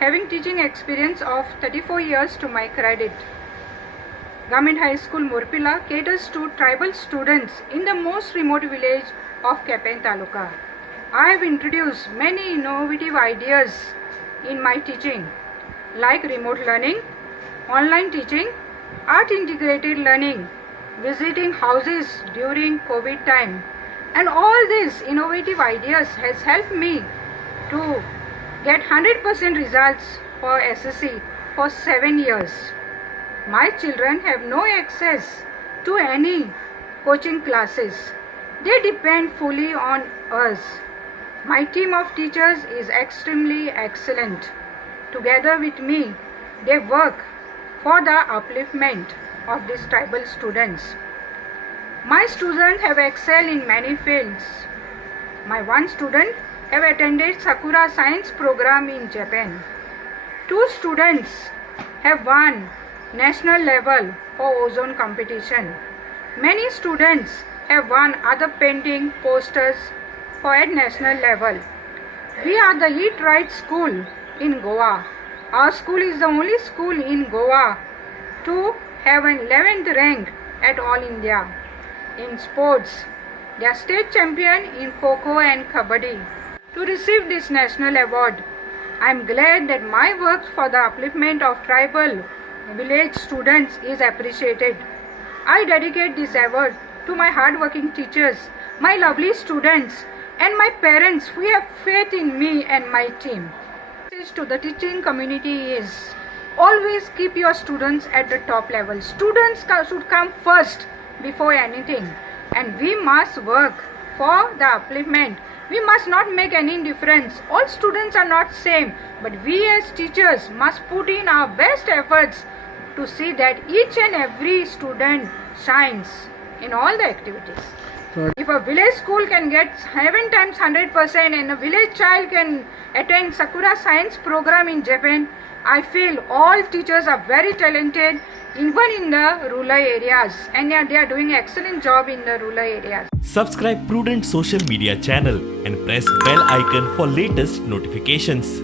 having teaching experience of 34 years to my credit. Government High School Morpila caters to tribal students in the most remote village of Kepen Taluka. I have introduced many innovative ideas in my teaching, like remote learning, online teaching, art integrated learning, visiting houses during COVID time, and all these innovative ideas has helped me to get 100% results for SSC for 7 years. My children have no access to any coaching classes. They depend fully on us. My team of teachers is extremely excellent. Together with me, they work for the upliftment of these tribal students. My students have excelled in many fields. My one student have attended Sakura Science program in Japan. 2 students have won national level for ozone competition. Many students have won other painting posters for at national level. We are the Eat Right school in Goa. Our school is the only school in Goa to have an 11th rank at All India. In sports, they are state champion in Kho-Kho and Kabaddi. To receive this national award, I am glad that my work for the upliftment of tribal village students is appreciated. I dedicate this award to my hardworking teachers, my lovely students, and my parents who have faith in me and my team. Message to the teaching community is always keep your students at the top level. Students should come first before anything, and we must work for the upliftment. We must not make any difference. All students are not same, but we as teachers must put in our best efforts to see that each and every student shines in all the activities. If a village school can get 7 times 100% and a village child can attend Sakura Science program in Japan, I feel all teachers are very talented even in the rural areas, and they are doing excellent job in the rural areas. Subscribe Prudent social media channel and press bell icon for latest notifications.